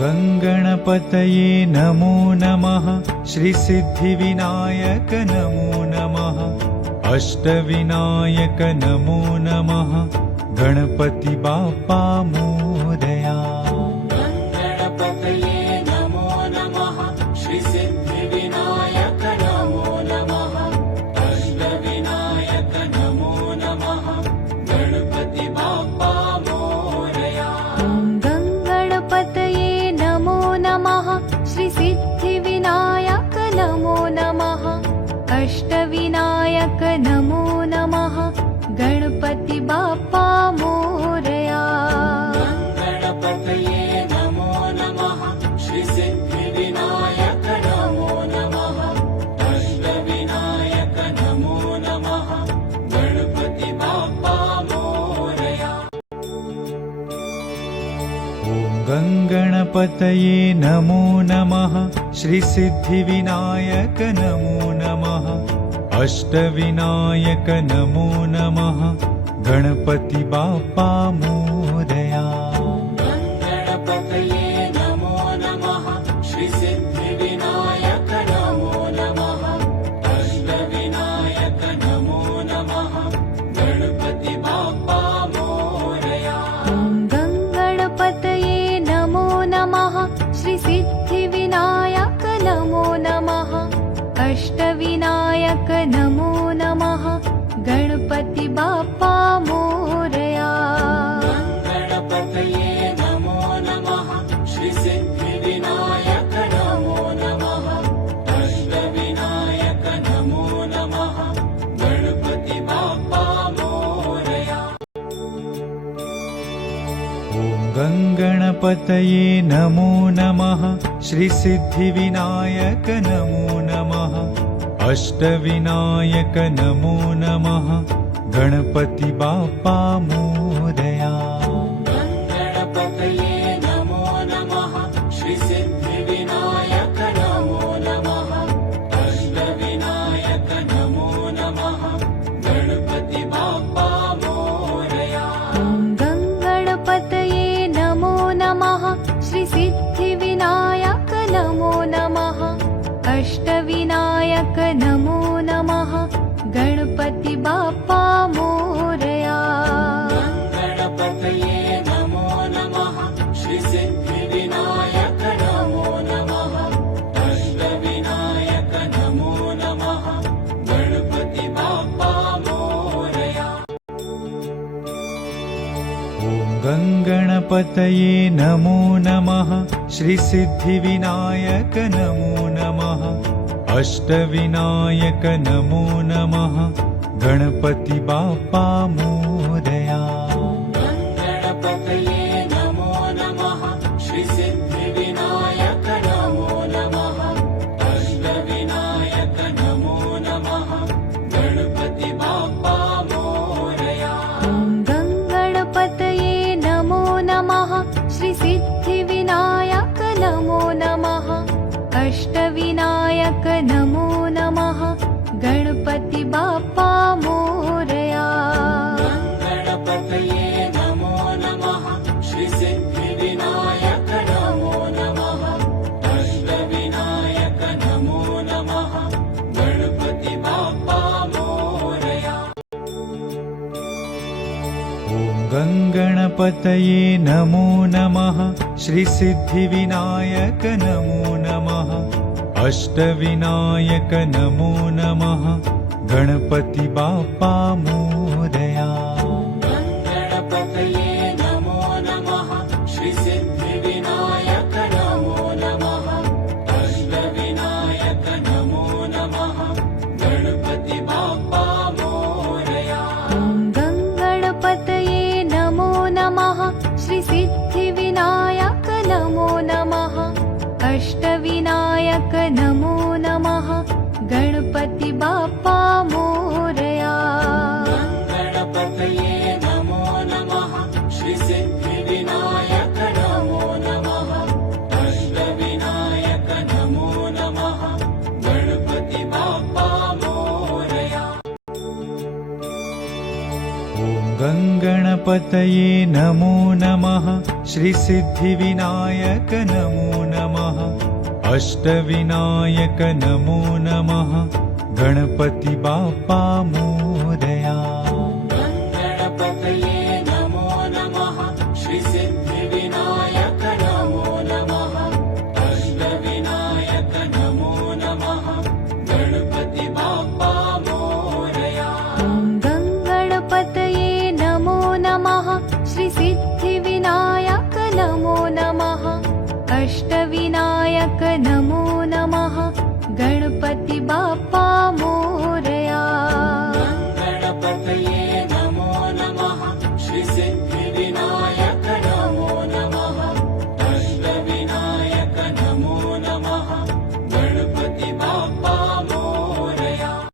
गङ्गणपतये नमो नमः। श्रीसिद्धिविनायक नमो नमः। अष्टविनायक नमो नमः। गणपति बाप्पा मोरया। गणपतये नमो नमः। श्रीसिद्धिविनायक नमो नमः। अष्टविनायक नमो नमः। गणपति बाप्पा मोरया। गणपतये नमो नमः। श्रीसिद्धिविनायक नमो नमः। अष्टविनायक नमो नमः। गणपति बाप्पा मोरया। गणपतये नमो नमः। श्रीसिद्धिविनायक नमो नमः। अष्टविनायक नमो नमः। गणपति बाप्पा मोरया। गङ्गणपतये नमो नमः। श्रीसिद्धिविनायक नमो नमः। अष्टविनायक नमो नमः। गणपति बाप्पा मोरया। गणपतये नमो नमः। श्रीसिद्धिविनायक नमो नमः। अष्टविनायक नमो नमः। गणपति बाप्पा मोरया। गणपतये नमो नमः। श्रीसिद्धिविनायक नमो नमः। अष्टविनायक नमो नमः। गणपति बाप्पा मोरया। गणपतये नमो नमः। श्रीसिद्धिविनायक नमो नमः। अष्टविनायक नमो नमः। गणपति बाप्पा मोरया। गङ्गणपतये नमो नमः। श्रीसिद्धिविनायक नमो नमः। अष्टविनायक नमो नमः। गणपति बाप्पा मोरया। गणपतये नमो नमः। श्रीसिद्धिविनायक नमो नमः। अष्टविनायक नमो नमः। गणपति बाप्पा मोरया। गणपतये नमो नमः। श्रीसिद्धिविनायक नमो नमः। अष्टविनायक नमो नमः। गणपति बाप्पा मोरया। गणपतये नमो नमः। श्रीसिद्धिविनायक नमो नमः। अष्टविनायक नमो नमः। गणपति बाप्पा मोरया। गङ्गणपतये नमो नमः। श्रीसिद्धिविनायक नमो नमः। अष्टविनायक नमो नमः। गणपति बाप्पा मोरया। गणपतये नमो नमः। श्रीसिद्धिविनायक नमो नमः। अष्टविनायक नमो नमः। गणपति बाप्पा मोरया। गणपतये नमो नमः। श्रीसिद्धिविनायक नमो नमः। अष्टविनायक नमो नमः। गणपति बाप्पा मोरया। गणपतये नमो नमः। श्रीसिद्धिविनायक नमो नमः। अष्टविनायक नमो नमः। गणपति बाप्पा मोरया। गङ्गणपतये नमो नमः। श्रीसिद्धिविनायक नमो नमः। अष्टविनायक नमो नमः। गणपति बाप्पा मोरया। गणपतये नमो नमः। श्रीसिद्धिविनायक नमो नमः। अष्टविनायक नमो नमः। गणपति बाप्पा मोरया। गणपतये नमो नमः। श्रीसिद्धिविनायक नमो नमः। अष्टविनायक नमो नमः। गणपति बाप्पा मोरया। गणपतये नमो नमः। श्रीसिद्धिविनायक नमो नमः। अष्टविनायक नमो नमः। गणपति बाप्पा मोरया। गणपतये नमो नमः श्रीसिद्धिविनायक नमो नमः अष्टविनायक नमो नमः गणपति बाप्पा मोरया गणपतये नमो नमः श्रीसिद्धिविनायक नमो नमः अष्टविनायक नमो नमः गणपति बाप्पा मोरया ॐ गणपतये नमो नमः श्रीसिद्धिविनायक नमो नमः अष्टविनायक नमो नमः गणपति बाप्पा